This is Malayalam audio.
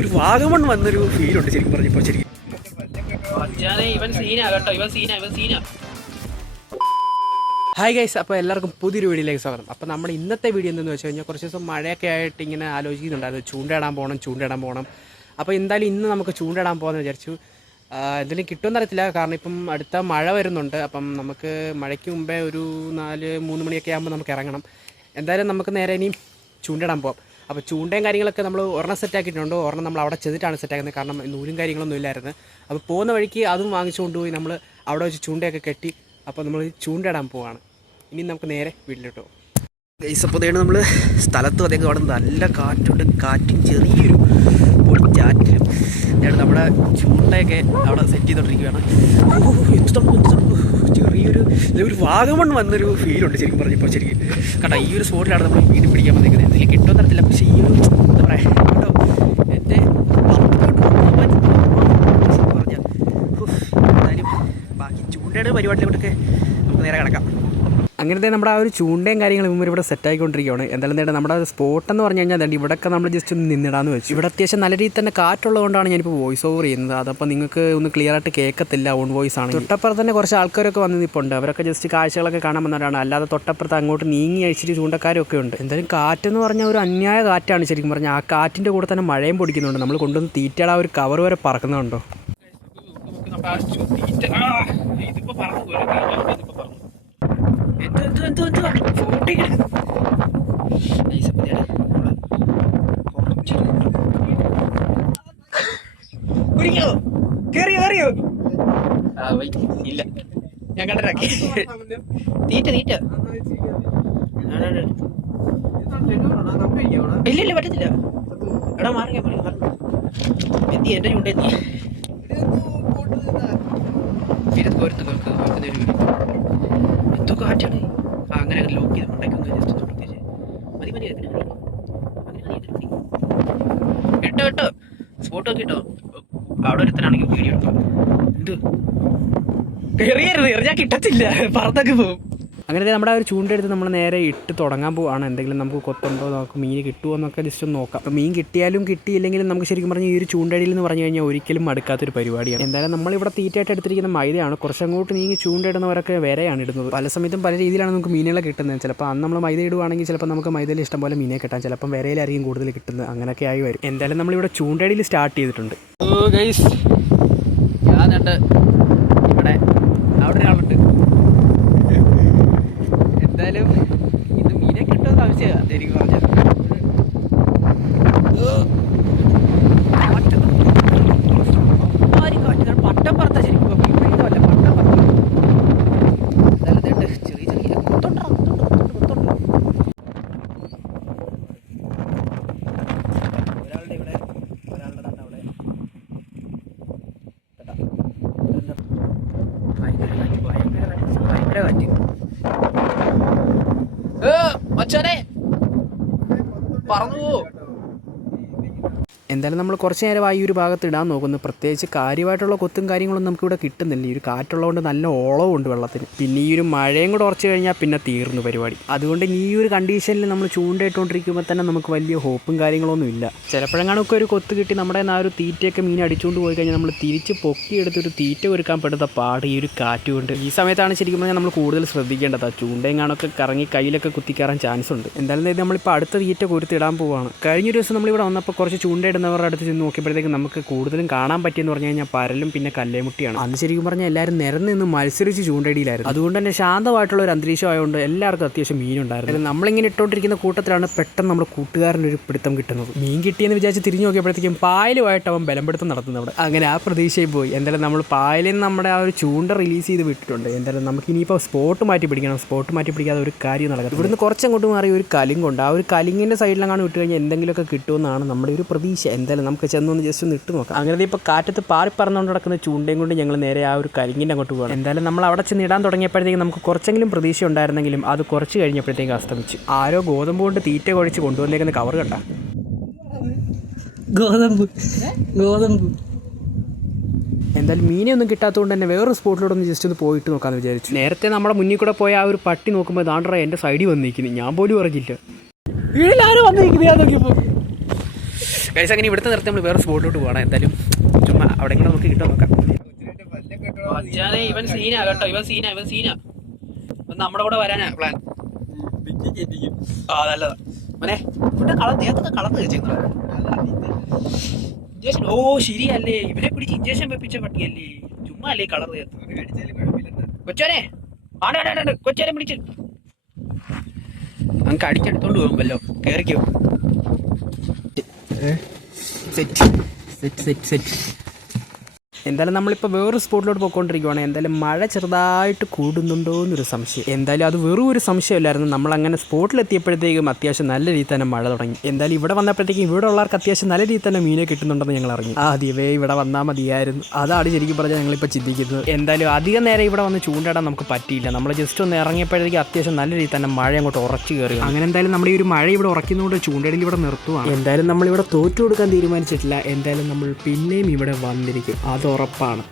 ഒരു വാഗമൺ വന്നൊരു ഉണ്ട് ശരിക്കും പറഞ്ഞപ്പോ ശരിക്കും. മച്ചാനെ ഇവൻ സീനാ ഇവൻ സീനാ ഇവൻ സീനാ ഹായ് ഗൈസ് അപ്പോൾ എല്ലാവർക്കും പുതിയൊരു വീഡിയോയിലേക്ക് സ്വാഗതം. അപ്പോൾ നമ്മൾ ഇന്നത്തെ വീഡിയോ എന്തെന്ന് വെച്ച് കഴിഞ്ഞാൽ കുറച്ച് ദിവസം മഴയൊക്കെ ആയിട്ട് ഇങ്ങനെ ആലോചിക്കുന്നുണ്ടായിരുന്നു. ചൂണ്ടയിടാൻ പോകണം ചൂണ്ടയിടാൻ പോകണം അപ്പോൾ എന്തായാലും ഇന്ന് നമുക്ക് ചൂണ്ടയിടാൻ പോകാമെന്ന് വിചാരിച്ചു. എന്തെങ്കിലും കിട്ടുമെന്ന് അറിയത്തില്ല. കാരണം ഇപ്പം അടുത്ത മഴ വരുന്നുണ്ട്. അപ്പം നമുക്ക് മഴയ്ക്ക് മുമ്പേ ഒരു നാല് മൂന്ന് മണിയൊക്കെ ആകുമ്പോൾ നമുക്ക് ഇറങ്ങണം. എന്തായാലും നമുക്ക് നേരെ ഇനിയും ചൂണ്ടയിടാൻ പോകാം അപ്പോൾ ചൂണ്ടയും കാര്യങ്ങളൊക്കെ നമ്മൾ ഒരെണ്ണം സെറ്റാക്കിയിട്ടുണ്ട് ഒരെണ്ണം നമ്മൾ അവിടെ ചെന്നിട്ടാണ് സെറ്റാക്കുന്നത് കാരണം നൂലും കാര്യങ്ങളൊന്നും ഇല്ലായിരുന്നു. അപ്പോൾ പോകുന്ന വഴിക്ക് അതും വാങ്ങിച്ചുകൊണ്ട് പോയി നമ്മൾ അവിടെ വെച്ച് ചൂണ്ടയൊക്കെ കെട്ടി അപ്പോൾ നമ്മൾ ചൂണ്ടയിടാൻ പോവാണ്. ഇനി നമുക്ക് നേരെ വീട്ടിലോട്ട് പോകും ഗൈസ് അപ്പോൾ ഇതാണ് നമ്മൾ സ്ഥലത്ത് വന്നേക്ക് അവിടെ നല്ല കാറ്റുണ്ട്. കാറ്റും ചെറിയൊരു പൊടിച്ചാറ്റിലും ചേട്ടൻ നമ്മുടെ ചൂണ്ടയൊക്കെ അവിടെ സെറ്റ് ചെയ്തോണ്ടിരിക്കുകയാണ് എന്ത് തണുപ്പ്, എന്ത് തണുപ്പ്. ചെറിയൊരു ഒരു വാഗമൺ വന്നൊരു ഫീലുണ്ട് ശരിക്കും പറഞ്ഞു പറഞ്ഞപ്പോൾ ശരിക്കും. കേട്ടോ ഈ ഒരു സ്പോട്ടിലാണ് നമ്മൾ മീൻ പിടിക്കാൻ വന്നിരിക്കുന്നത് എന്തെങ്കിലും കിട്ടുമെന്ന് അറിയത്തില്ല പക്ഷേ ഈ ഒരു എന്താ പറയുക കേട്ടോ എന്റെ പറഞ്ഞാൽ എന്തായാലും ബാക്കി ചൂണ്ടയുടെ പരിപാടിയിലോട്ടൊക്കെ നമുക്ക് നേരെ കിടക്കാം. അങ്ങനത്തെ നമ്മുടെ ആ ഒരു ചൂണ്ടയും കാര്യങ്ങളും ഇവർ ഇവിടെ സെറ്റ് ആയിക്കൊണ്ടിരിക്കുകയാണ്. എന്തായാലും നേടാ നമ്മുടെ സ്പോട്ട് എന്ന് പറഞ്ഞു കഴിഞ്ഞാൽ ഇവിടെയൊക്കെ നമ്മൾ ജസ്റ്റ് ഒന്ന് നിന്നിടാന്ന് വെച്ചു. ഇവിടെ അത്യാവശ്യം നല്ല രീതിയിൽ തന്നെ കാറ്റുള്ളതുകൊണ്ടാണ് ഞാനിപ്പോൾ വോയിസ് ഓവർ ചെയ്യുന്നത്. അതപ്പോൾ നിങ്ങൾക്ക് ഒന്ന് ക്ലിയർ ആയിട്ട് കേൾക്കത്തില്ല ഓൺ വോയിസ് ആണ് തൊട്ടപ്പുറത്ത് തന്നെ കുറച്ച് ആൾക്കാരൊക്കെ വന്ന് നിൽപ്പുണ്ട് അവരൊക്കെ ജസ്റ്റ് കാഴ്ചകളൊക്കെ കാണാൻ വന്നവരാണ്. അല്ലാതെ തൊട്ടപ്പുറത്ത് അങ്ങോട്ട് നീങ്ങി അഴിച്ചിട്ട് ചൂണ്ടക്കാരൊക്കെ ഉണ്ട്. എന്തായാലും കാറ്റെന്ന് പറഞ്ഞാൽ ഒരു അന്യായ കാറ്റാണ് ശരിക്കും പറഞ്ഞാൽ ആ കാറ്റിന്റെ കൂടെ തന്നെ മഴയും പൊടിക്കുന്നുണ്ട്. നമ്മൾ കൊണ്ടുവന്ന് തീറ്റയുടെ ആ ഒരു കവർ വരെ പറക്കുന്നുണ്ടോ? ഇതിപ്പോ പറഞ്ഞു എന്തോ എന്തോ എന്തോ എന്തോ ഫോട്ടോ കുരിക്കോ കേറിയോ കേറിയോ? ആ വൈ ഇല്ല. ഞാൻ തീറ്റ തീറ്റ. ഇല്ല ഇല്ല പറ്റത്തില്ല. എടാ മാറിയ എന്തി എന്റെ ഉണ്ടെത്തി തീരത്ത് കോരുത്ത് നോക്ക് കാറ്റാണ് അങ്ങനെ ലോക്ക് ചെയ്ത് ഉണ്ടാക്കി ഒന്ന് ജസ്റ്റ് മതി മതി അങ്ങനെ ഇട്ടോ അവിടെ ഒരുത്തനാണെങ്കിൽ വീഡിയോ എടുക്കാം. എന്ത്? എറിയരുത് എറിഞ്ഞാൽ കിട്ടത്തില്ല. പറത്തൊക്കെ പോകും. അങ്ങനെ നമ്മുടെ ആ ഒരു ചൂണ്ടെടുത്ത് നമ്മൾ നേരെ ഇട്ട് തുടങ്ങാൻ പോവാണ്. എന്തെങ്കിലും നമുക്ക് കൊത്തുണ്ടോ നമുക്ക് മീൻ കിട്ടുമോ എന്നൊക്കെ ജസ്റ്റ് ഒന്ന് നോക്കാം. അപ്പോൾ മീൻ കിട്ടിയാലും കിട്ടിയില്ലെങ്കിലും നമുക്ക് ശരിക്കും പറഞ്ഞാൽ ഈ ഒരു ചൂണ്ടടിയിൽ എന്ന് പറഞ്ഞു കഴിഞ്ഞാൽ ഒരിക്കലും മടുക്കാത്തൊരു പരിപാടിയാണ്. എന്തായാലും നമ്മളിവിടെ തീറ്റയായിട്ട് എടുത്തിരിക്കുന്ന മൈദയാണ്. കുറച്ചങ്ങോട്ട് നീങ്ങി ചൂണ്ടയിടുന്നവരൊക്കെ വരെയാണ് ഇടുന്നത്. പല സമയത്തും പല രീതിയിലാണ് നമുക്ക് മീനുകളെ കിട്ടുന്നത്. ചിലപ്പോൾ അന്ന് നമ്മൾ മൈദ ഇടുവാണെങ്കിൽ ചിലപ്പോൾ നമുക്ക് മൈദയിൽ ഇഷ്ടം പോലെ മീനെ കിട്ടാം. ചിലപ്പം വരയിലായിരിക്കും കൂടുതൽ കിട്ടുന്നത്. അങ്ങനെയൊക്കെ ആയി വരും. എന്തായാലും നമ്മളിവിടെ ചൂണ്ടടിയിൽ സ്റ്റാർട്ട് ചെയ്തിട്ടുണ്ട്. ഓ ഗൈസ് ഞാൻ ഇവിടെ അവിടെ ഒരാളുണ്ട്. എന്തായാലും ഇത് മീനെ കിട്ടുമെന്ന് ആവശ്യമാണ് ശരിക്കും പറഞ്ഞാൽ പട്ടം പറത്ത ശരിക്കും ഇപ്പൊ മീൻ പിടിക്കുന്നതല്ല, പട്ടം പറത്ത. എന്തായാലും ദേ ഉണ്ട്, ചെറിയ ചെറിയ കൊത്തുണ്ടെടാ, കൊത്തുണ്ട്, കൊത്തുണ്ട്, കൊത്തുണ്ട്. ഒരാളുടെ ഇവിടെ ഒരാളുടെ ദാണ്ട അവിടെ കേട്ടാ. ഭയങ്കര കാറ്റ്, ഭയങ്കര കാറ്റ്, ഭയങ്കര കാറ്റ്. ഏ, മച്ചാനെ പറന്നു പോ. എന്തായാലും നമ്മൾ കുറച്ച് നേരം ആ ഈ ഒരു ഭാഗത്ത് ഇടാൻ നോക്കുന്നു. പ്രത്യേകിച്ച് കാര്യമായിട്ടുള്ള കൊത്തും കാര്യങ്ങളൊന്നും നമുക്കിവിടെ കിട്ടുന്നില്ല. ഈ ഒരു കാറ്റുള്ളതുകൊണ്ട് നല്ല ഓളമുണ്ട് വെള്ളത്തിന്. പിന്നെ ഈ ഒരു മഴയും കൂടെ ഉറച്ചു കഴിഞ്ഞാൽ പിന്നെ തീർന്നു പരിപാടി. അതുകൊണ്ട് ഈ ഒരു കണ്ടീഷനിൽ നമ്മൾ ചൂണ്ടയിട്ടുകൊണ്ടിരിക്കുമ്പോൾ തന്നെ നമുക്ക് വലിയ ഹോപ്പും കാര്യങ്ങളൊന്നും ഇല്ല. ചിലപ്പോഴെങ്ങാനൊക്കെ ഒരു കൊത്ത് കിട്ടി നമ്മുടെ ആ ഒരു തീറ്റയൊക്കെ മീൻ അടിച്ചുകൊണ്ട് പോയി കഴിഞ്ഞാൽ നമ്മൾ തിരിച്ച് പൊക്കിയെടുത്തൊരു തീറ്റ ഒരുക്കാൻ പെടുന്ന പാട് ഈ ഒരു കാറ്റ് കൊണ്ട് ഈ സമയത്താണ് ശരിക്കും പറഞ്ഞാൽ നമ്മൾ കൂടുതൽ ശ്രദ്ധിക്കേണ്ടത്. ആ ചൂണ്ടയെങ്ങാനൊക്കെ കറങ്ങി കയ്യിലൊക്കെ കുത്തിക്കയറാൻ ചാൻസ് ഉണ്ട്. എന്തായാലും നമ്മളിപ്പോൾ അടുത്ത തീറ്റ കൊരുത്തിടാൻ പോവാണ്. കഴിഞ്ഞൊരു ദിവസം നമ്മളിവിടെ വന്നപ്പോൾ കുറച്ച് ചൂണ്ടയിടുന്നവരുടെ അടുത്ത് ചെന്ന് നോക്കിയപ്പോഴത്തേക്ക് നമുക്ക് കൂടുതലും കാണാൻ പറ്റിയെന്ന് പറഞ്ഞു കഴിഞ്ഞാൽ പരലും പിന്നെ കല്ലേമുട്ടിയാണ്. അന്ന് ശരിക്കും പറഞ്ഞാൽ എല്ലാവരും നിരന്ന് നിന്ന് മത്സരിച്ച് ചൂണ്ടയിടിയിലായിരുന്നു. അതുകൊണ്ട് തന്നെ ശാന്തമായിട്ടുള്ള ഒരു അന്തരീക്ഷം ആയതുകൊണ്ട് എല്ലാവർക്കും അത്യാവശ്യം മീനുണ്ടായിരുന്നു. നമ്മളിങ്ങനെ ഇട്ടുകൊണ്ടിരിക്കുന്ന കൂട്ടത്തിലാണ് പെട്ടെന്ന് നമ്മുടെ കൂട്ടുകാരന്റെ ഒരു പിടുത്തം കിട്ടുന്നത്. മീൻ കിട്ടിയെന്ന് വിചാരിച്ച് തിരിഞ്ഞു നോക്കിയപ്പോഴത്തേക്കും പായലുമായിട്ട് അവൻ ബലപ്പെടുത്തം നടത്തുന്നത് അവിടെ. അങ്ങനെ ആ പ്രതീക്ഷയിൽ പോയി. എന്തായാലും നമ്മൾ പായലിൽ നമ്മുടെ ആ ഒരു ചൂണ്ട റിലീസ് ചെയ്ത് വിട്ടിട്ടുണ്ട്. എന്തായാലും നമുക്ക് ഇനിയിപ്പോൾ സ്പോട്ട് മാറ്റി പിടിക്കണം. സ്പോട്ട് മാറ്റി പിടിക്കാതെ ഒരു കാര്യം നടക്കുന്നത് ഇവിടുന്ന് കുറച്ചങ്ങോട്ട് മാറി ഒരു കലിങ്ങുണ്ട്. ആ ഒരു കലിങ്ങിന്റെ സൈഡിലങ്ങാണ് വിട്ട് കഴിഞ്ഞാൽ എന്തെങ്കിലുമൊക്കെ കിട്ടുമെന്നാണ് നമ്മുടെ ഒരു പ്രതീക്ഷ. എന്തായാലും നമുക്ക് ചെന്നൊന്ന് ജസ്റ്റ് ഒന്ന് ഇട്ട് നോക്കാം. അങ്ങനെ ഇപ്പോൾ കാറ്റത്ത് പാറി പറന്നുകൊണ്ട് നടക്കുന്ന ചൂണ്ടയും കൊണ്ട് ഞങ്ങൾ നേരെ ആ ഒരു കരിങ്ങിന്റെ അങ്ങോട്ട് പോകണം എന്തായാലും നമ്മൾ അവിടെ ചെന്ന് ഇടാൻ തുടങ്ങിയപ്പോഴത്തേക്കും നമുക്ക് കുറച്ചെങ്കിലും പ്രതീക്ഷ ഉണ്ടായിരുന്നെങ്കിലും അത് കുറച്ച് കഴിഞ്ഞപ്പോഴത്തേക്ക് അസ്തമിച്ചു. ആരോ ഗോതമ്പ് കൊണ്ട് തീറ്റ കുഴച്ച് കൊണ്ടുവന്നേക്കുന്ന കവർ കണ്ട. ഗോതമ്പ്. ഗോതമ്പ്. എന്തായാലും മീനെ ഒന്നും കിട്ടാത്തതുകൊണ്ട് തന്നെ വേറൊരു സ്പോട്ടിലൂടെ ഒന്ന് ജസ്റ്റ് ഒന്ന് പോയിട്ട് നോക്കാമെന്ന് വിചാരിച്ചു. നേരത്തെ നമ്മുടെ മുന്നിൽ കൂടെ പോയ ആ ഒരു പട്ടി നോക്കുമ്പോൾ ദാണ്ടറ എന്റെ സൈഡിൽ വന്നിരിക്കുന്നു. ഞാൻ പോലും അറിഞ്ഞില്ല. വീട്ടിലാരും വന്നിരിക്കുന്നു? വന്നിരിക്കുന്നത് ഞാൻ നോക്കിയപ്പോൾ ഗൈസ് അങ്ങനെ ഇവിടുത്തെ നിർത്തി നമ്മൾ വേറെ സ്പോട്ടിലോട്ട് പോകണം എന്തായാലും ചുമ്മാ അവിടെ കൂടെ നമുക്ക് കിട്ടാൻ നോക്കാം. ഇവൻ സീനാ നമ്മുടെ കൂടെ വരാനാ പ്ലാൻ ഓ ശരിയല്ലേ. ഇവരെ പിടിച്ച് ഇഞ്ചക്ഷൻ വെപ്പിച്ച പട്ടിയല്ലേ. ചുമ്മാ അല്ലേ കളർ കൊച്ചോനെ ആടെ ആടെ ആടെ കൊച്ചോനെ പിടിച്ച്. നമുക്ക് അടിച്ചെടുത്തോണ്ട് പോകുമല്ലോ കേറിക്കോ സെറ്റ് സെറ്റ് സെറ്റ് സെറ്റ് എന്തായാലും നമ്മളിപ്പോൾ വേറൊരു സ്പോട്ടിലോട്ട് പോയിക്കൊണ്ടിരിക്കുവാണ്. എന്തായാലും മഴ ചെറുതായിട്ട് കൂടുന്നുണ്ടോ എന്നൊരു സംശയം. എന്തായാലും അത് വെറും ഒരു സംശയമില്ലായിരുന്നു. നമ്മൾ അങ്ങനെ സ്പോട്ടിലെത്തിയപ്പോഴത്തേക്കും അത്യാവശ്യം നല്ല രീതിയിൽ തന്നെ മഴ തുടങ്ങി. എന്തായാലും ഇവിടെ വന്നപ്പോഴത്തേക്കും ഇവിടെ ഉള്ളവർക്ക് അത്യാവശ്യം നല്ല രീതിയിൽ തന്നെ മീനെ കിട്ടുന്നുണ്ടെന്ന് ഞങ്ങൾ അറിഞ്ഞു. ആ ദിവേ ഇവിടെ വന്നാൽ മതിയായിരുന്നു. അതാണ് ശരിക്കും പറഞ്ഞാൽ ഞങ്ങളിപ്പോൾ ചിന്തിക്കുന്നത്. എന്തായാലും അധികം നേരം ഇവിടെ വന്ന് ചൂണ്ടിടാൻ നമുക്ക് പറ്റിയില്ല. നമ്മൾ ജസ്റ്റ് ഒന്ന് ഇറങ്ങിയപ്പോഴത്തേക്കും അത്യാവശ്യം നല്ല രീതിയിൽ തന്നെ മഴ അങ്ങോട്ട് ഉറച്ചു കയറി അങ്ങനെ എന്തായാലും നമ്മുടെ ഈ ഒരു മഴ ഇവിടെ ഉറക്കുന്നതുകൊണ്ട് ചൂണ്ടയിൽ ഇവിടെ നിർത്തുവാണ്. എന്തായാലും നമ്മളിവിടെ തോറ്റു കൊടുക്കാൻ തീരുമാനിച്ചിട്ടില്ല. എന്തായാലും നമ്മൾ പിന്നെയും ഇവിടെ വന്നിരിക്കും. അത് ഉറപ്പാണ്.